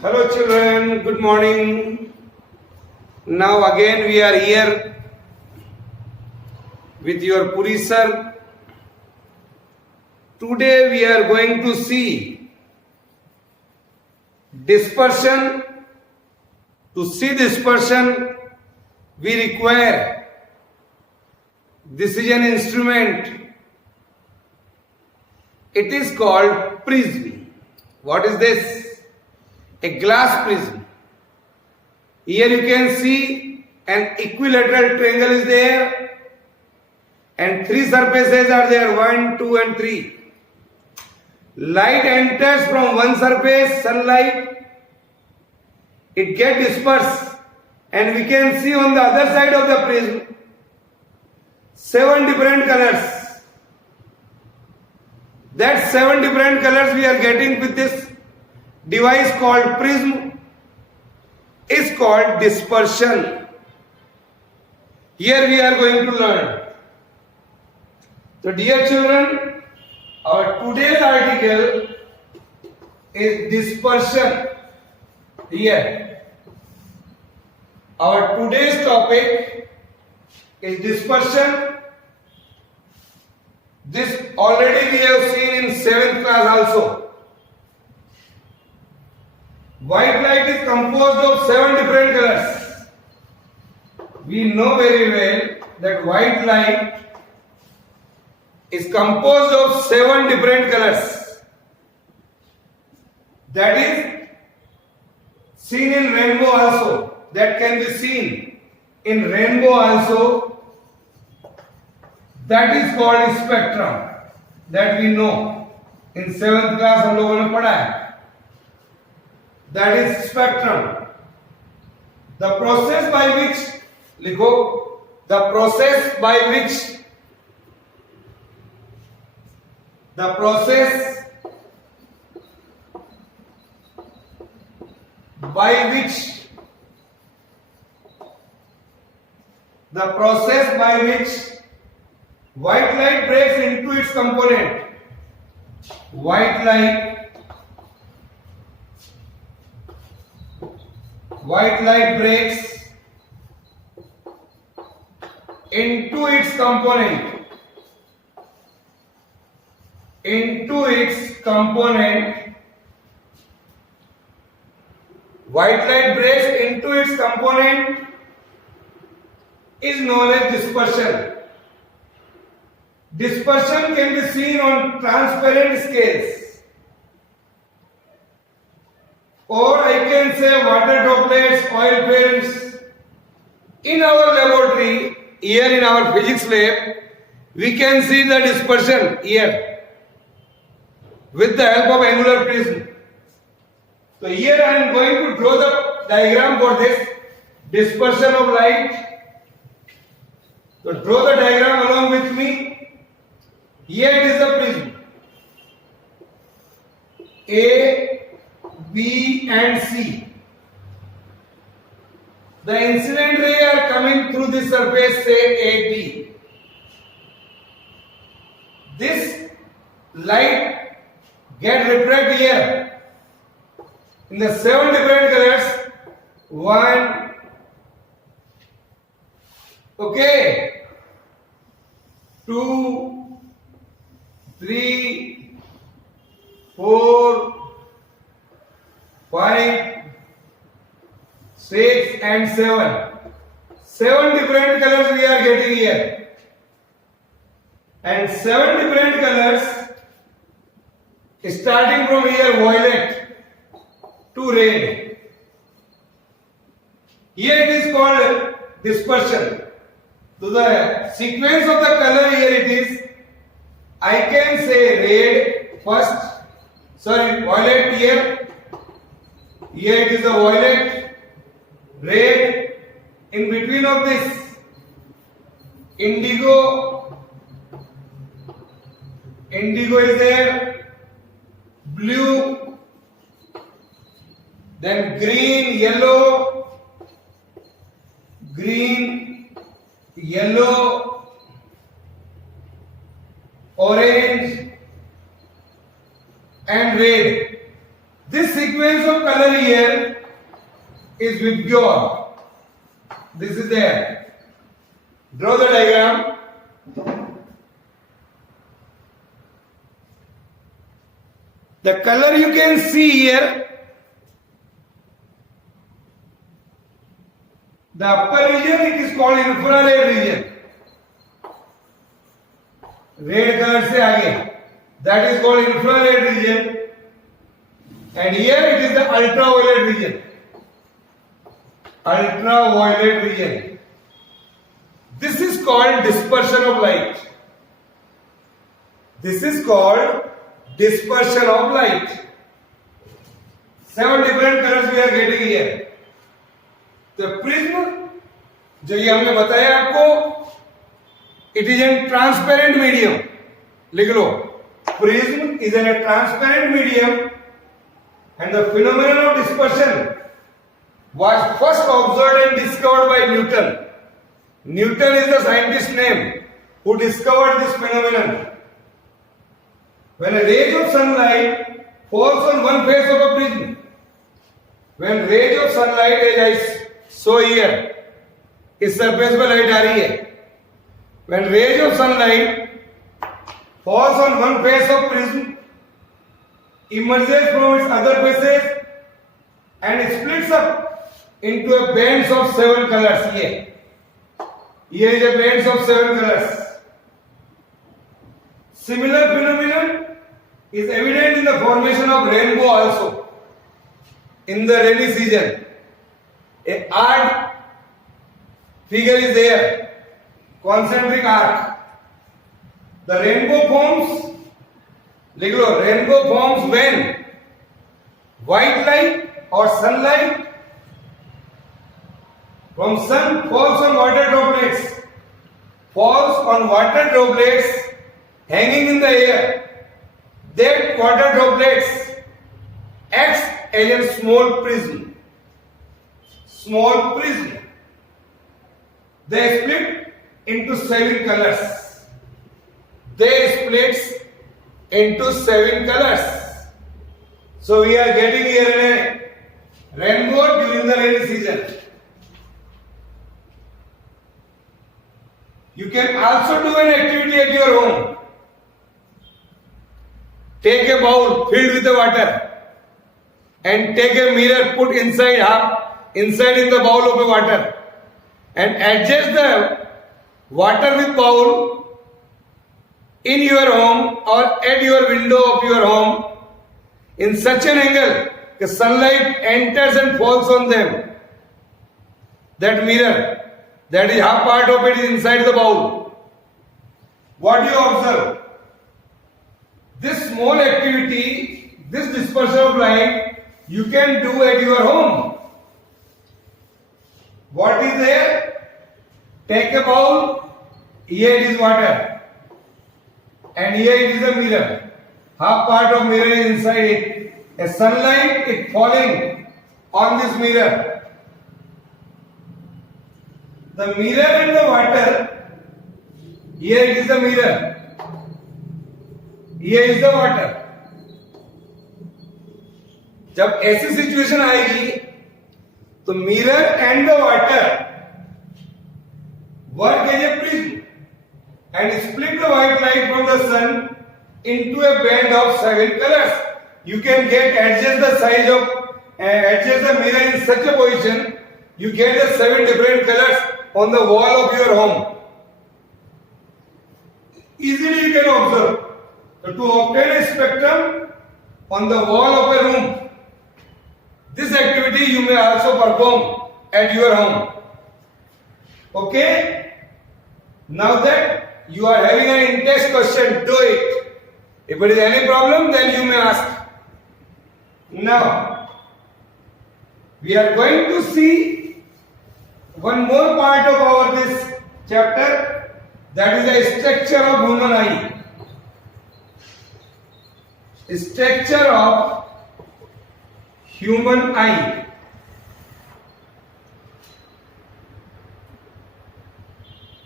Hello children, good morning. Now again we are here with your Puri sir. Today we are going to see dispersion. To see dispersion we require this is an instrument. It is called prism. What is this? A glass prism. Here you can see an equilateral triangle is there and three surfaces are there, 1, 2 and 3. Light enters from one surface, sunlight, it gets dispersed and we can see on the other side of the prism 7 different colors. That 7 different colors we are getting with this device called prism is called dispersion. Here we are going to learn. So dear children, our today's article is dispersion. Here our today's topic is dispersion. This already we have seen in 7th class also. White light is composed of 7 different colors. We know very well that white light is composed of 7 different colors. That is seen in rainbow also. That can be seen in rainbow also. That is called spectrum. That we know. In 7th class हम लोगों ने पढ़ा है. That is spectrum. The process by which, लिखो, the process by which the process by which white light breaks into its component. White light breaks into its component. White light breaks into its component is known as dispersion. Dispersion can be seen on transparent scales, or I can say water droplets, oil films. In our laboratory, here in our physics lab, we can see the dispersion here with the help of angular prism. So here I am going to draw the diagram for this dispersion of light. So draw the diagram along with me. Here it is the prism. A, B and C. The incident ray are coming through this surface, say AB. This light get reflected here in the 7 different colors. 1, okay, 2, 3, 4, 5, 6 and 7. 7 different colors we are getting here. And 7 different colors starting from here violet to red. Here it is called dispersion. So the sequence of the color here it is, I can say red first, violet here. Here it is the violet, red, in between of this indigo is there, blue, then green, yellow, orange and red. This sequence of color here is Vibgyor. This is there. Draw the diagram. The color you can see here, the upper region, it is called infrared region. Red color से आगे, that is called infrared region. And here it is the ultraviolet region. Ultraviolet region. This is called dispersion of light. This is called dispersion of light. 7 different colors we are getting here. The prism, जो ये हमने बताया आपको, it is in transparent medium. लिख लो. Prism is in a transparent medium, and the phenomenon of dispersion was first observed and discovered by Newton. Newton is the scientist name who discovered this phenomenon. When a rays of sunlight falls on one face of a prism, when rays of sunlight, as I show here, इस surface पर light आ रही है. When rays of sunlight falls on one face of prism, emerges from its other faces and splits up into a bands of 7 colors. Here is a bands of 7 colors. Similar phenomenon is evident in the formation of rainbow also in the rainy season. A arc figure is there, concentric arc. The rainbow forms, rainbow forms when white light or sunlight from sun falls on water droplets hanging in the air. That water droplets acts as a small prism. They split into 7 colors. So we are getting here a rainbow during the rainy season. You can also do an activity at your home. Take a bowl filled with the water and take a mirror, put inside in the bowl of the water, and adjust the water with bowl in your home or at your window of your home in such an angle that sunlight enters and falls on them. That mirror, that is half part of it is inside the bowl. What do you observe? This small activity, this dispersion of light, you can do at your home. What is there? Take a bowl, here it is water, and here it is a mirror. Half part of mirror is inside it. A sunlight is falling on this mirror. The mirror and the water, here it is the mirror, here is the water. जब ऐसी situation आएगी तो mirror and the water work as a prism and split the white light from the sun into a band of 7 colors. You can adjust the mirror in such a position, you get the 7 different colors on the wall of your home. Easily you can observe. So to obtain a spectrum on the wall of a room, this activity you may also perform at your home. Okay? Now that you are having an in-test question, do it. If there is any problem, then you may ask. Now, we are going to see one more part of this chapter, that is the structure of human eye. Structure of human eye.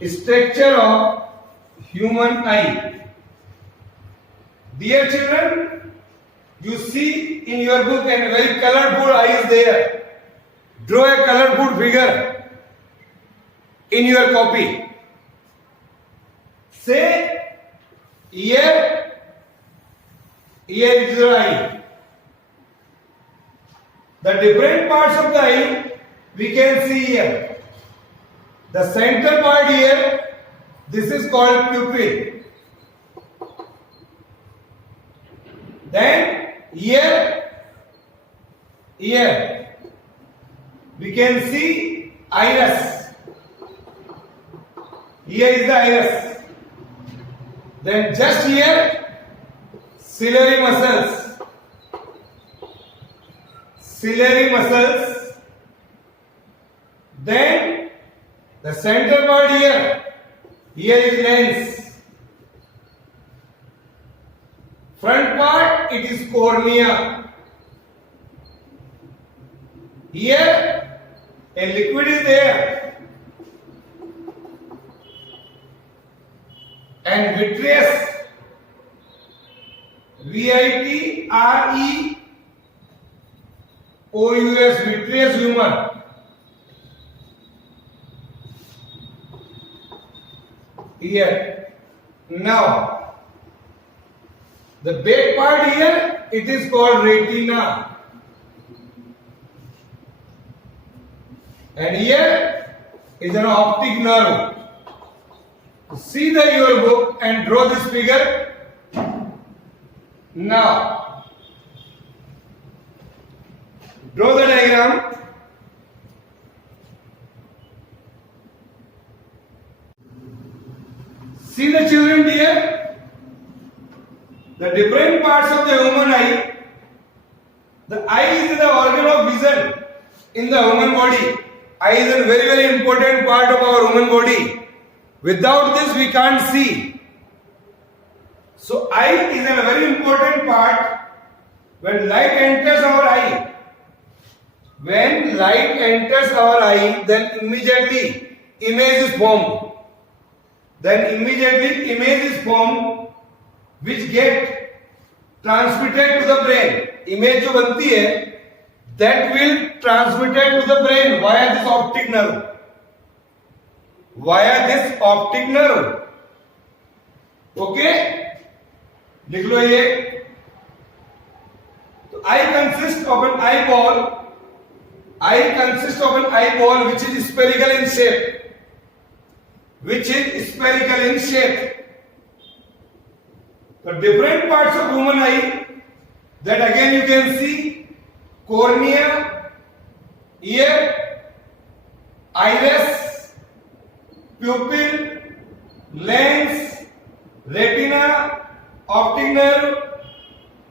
Structure of human eye. Dear children, You see in your book and very colorful eye is there. Draw a colorful figure in your copy. Say here is your eye. The different parts of the eye we can see here. The center part here, this is called pupil. Then here we can see iris. Here is the iris. Then just here ciliary muscles. Ciliary muscles. Then the center part here is lens. Front part, it is cornea. Here, a liquid is there. And vitreous, vitreous, vitreous humor. Here. Now, the back part here, it is called retina. And here is an optic nerve. See your book and draw this figure. Now, draw the diagram. See the children dear. The different parts of the human eye. The eye is the organ of vision in the human body. Eye is a very, very important part of our human body. Without this, we can't see. So, eye is a very important part. When light enters our eye, then immediately image is formed. Which get transmitted to the brain. Image जो बनती है, that will transmitted to the brain via this optic nerve. Okay? लिख लो ये. तो eye consists of an eyeball. Which is spherical in shape. The different parts of human eye, that again you can see cornea, ear, iris, pupil, lens, retina, optic nerve,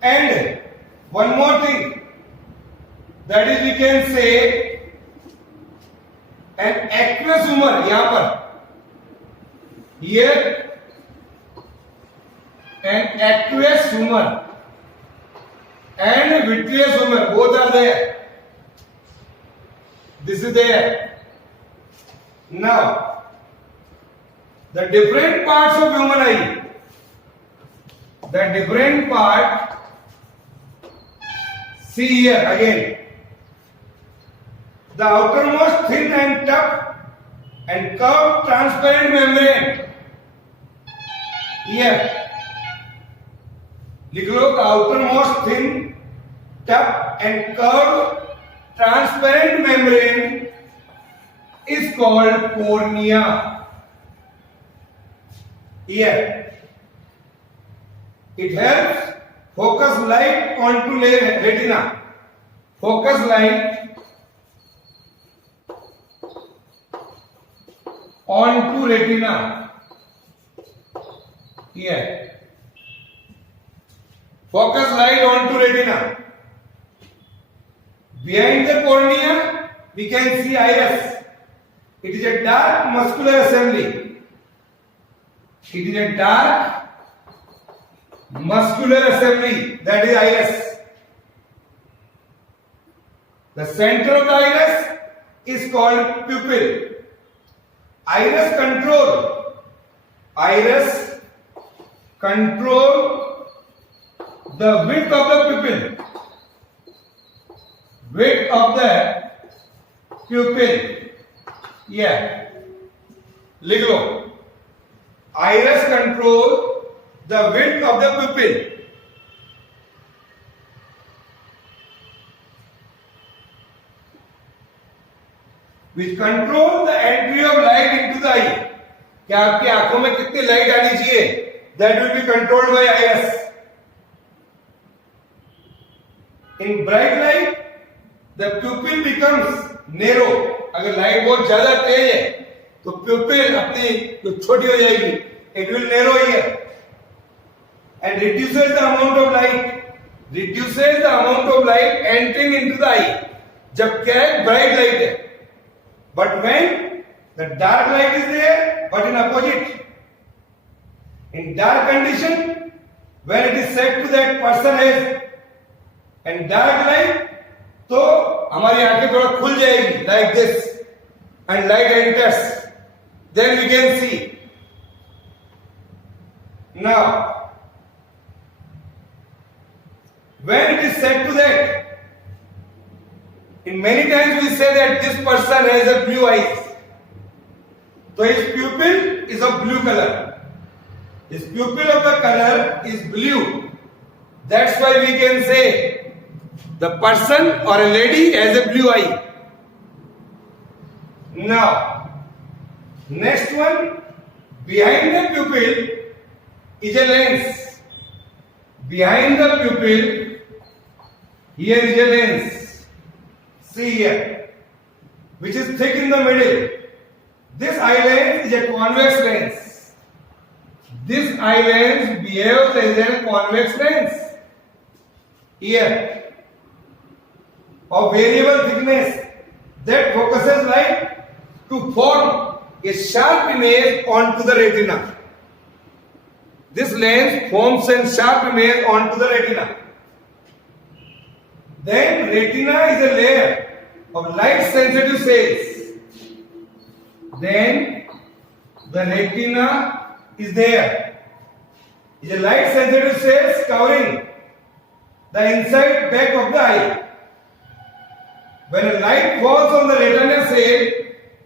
and one more thing, that is we can say an aqueous humor. यहाँ पर here an aqueous humor and vitreous humor, both are there. This is there. Now, the different parts of human eye, see here again. The outermost thin and tough and curved transparent membrane. Here. लिख लो, the outermost thin, tough and curved transparent membrane is called cornea. Here, it helps focus light onto retina. Focus light onto retina. Here. Focus light onto retina. Behind the cornea, we can see iris. It is a dark muscular assembly. That is iris. The center of the iris is called pupil. Iris control the width of the pupil. pupil. Width of the pupil. Yeah. लिख लो. Iris control the width of the pupil. Which control the entry of light into the eye. क्या आपकी आंखों में कितनी light आनी चाहिए? That will be controlled by iris. In bright light, the pupil becomes narrow. अगर light बहुत ज्यादा तेज है तो pupil अपनी छोटी हो जाएगी. It will narrow here and reduces the amount of light. Reduces the amount of light entering into the eye. जब क्या है? Bright light है. But when the dark light is there, but in opposite, in dark condition, when it is said to that person has and dark light, तो हमारी आंखें थोड़ा खुल जाएगी like this, and light enters. Then we can see. Now, when it is said to that. In many times we say that this person has a blue eyes. So his pupil is of blue color. His pupil of the color is blue. That's why we can say the person or a lady has a blue eye. Now, next one, behind the pupil is a lens. Behind the pupil, here is a lens. See here, which is thick in the middle. This eye lens is a convex lens. This eye lens behaves as a convex lens. Here, of variable thickness that focuses light to form a sharp image onto the retina. This lens forms a sharp image onto the retina. Then retina is a layer of light sensitive cells. Then the retina is there. Is a light sensitive cells covering the inside back of the eye. When a light falls on the retinal cell,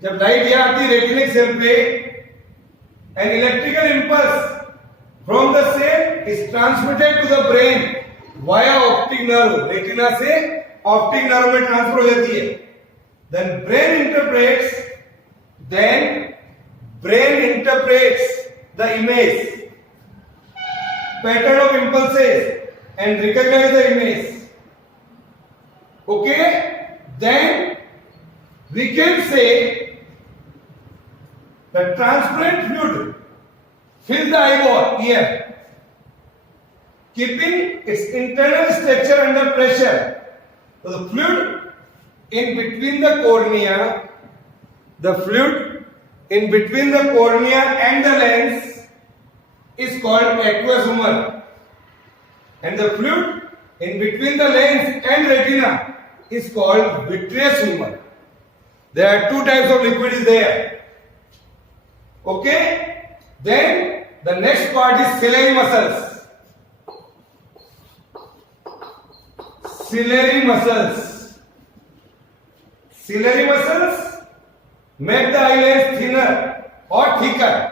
जब light यहाँ आती है रेटिनिक cell पे, an electrical impulse from the cell is transmitted to the brain via optic nerve. Retina से optic nerve में transfer हो जाती है. Then brain interprets the image, pattern of impulses, and recognize the image. Okay, then we can say the transparent fluid fills the eyeball here, keeping its internal structure under pressure. So the fluid in between the cornea, and the lens is called aqueous humor, and the fluid in between the lens and retina is called vitreous humor. There are two types of liquid is there. Okay, then the next part is ciliary muscles. Ciliary muscles make the eyelids thinner or thicker.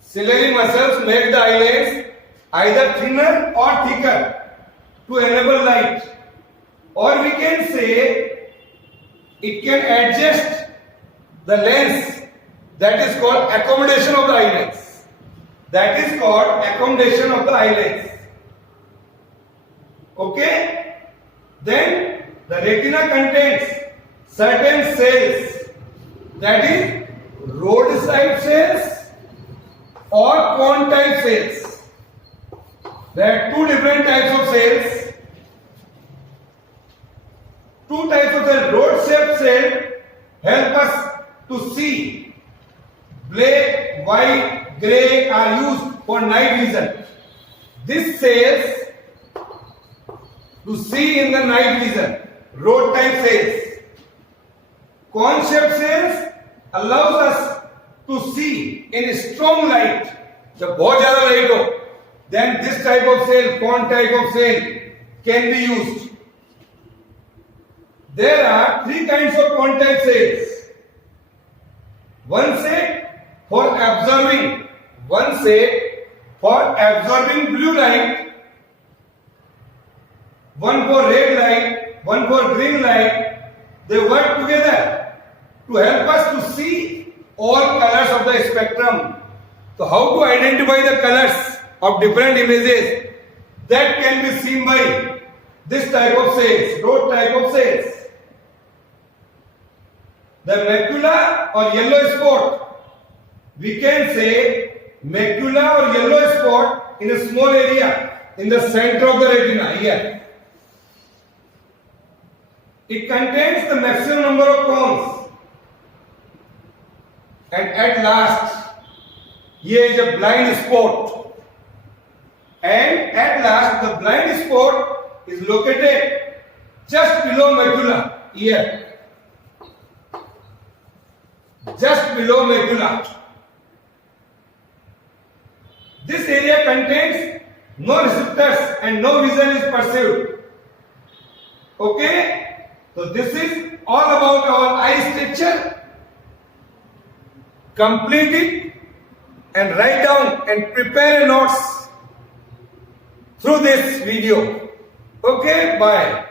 Ciliary muscles make the eyelids either thinner or thicker to enable light. Or we can say it can adjust the lens. That is called accommodation of the eyelids. Okay? Then the retina contains certain cells, that is rod-type cells or cone-type cells. There are two different types of cells. Two types of cells. Rod-shaped cells help us to see. Black, white, grey are used for night vision. These cells to see in the night vision. Rod-type cells. Cone-shaped cells allows us to see in strong light. जब बहुत ज़्यादा light हो, then this type of cell, cone type of cell, can be used. There are three kinds of contact sets. One set for absorbing blue light, one for red light, one for green light. They work together to help us to see all colors of the spectrum. So how to identify the colors of different images? That can be seen by this type of cells, dot type of cells. The macula or yellow spot, we can say macula or yellow spot in a small area in the center of the retina here. It contains the maximum number of cones. And at last, here is a blind spot. And at last, the blind spot is located just below macula here. Just below macula. This area contains no receptors and no vision is perceived. Okay? So this is all about our eye structure. Complete it and write down and prepare notes through this video. Okay? Bye.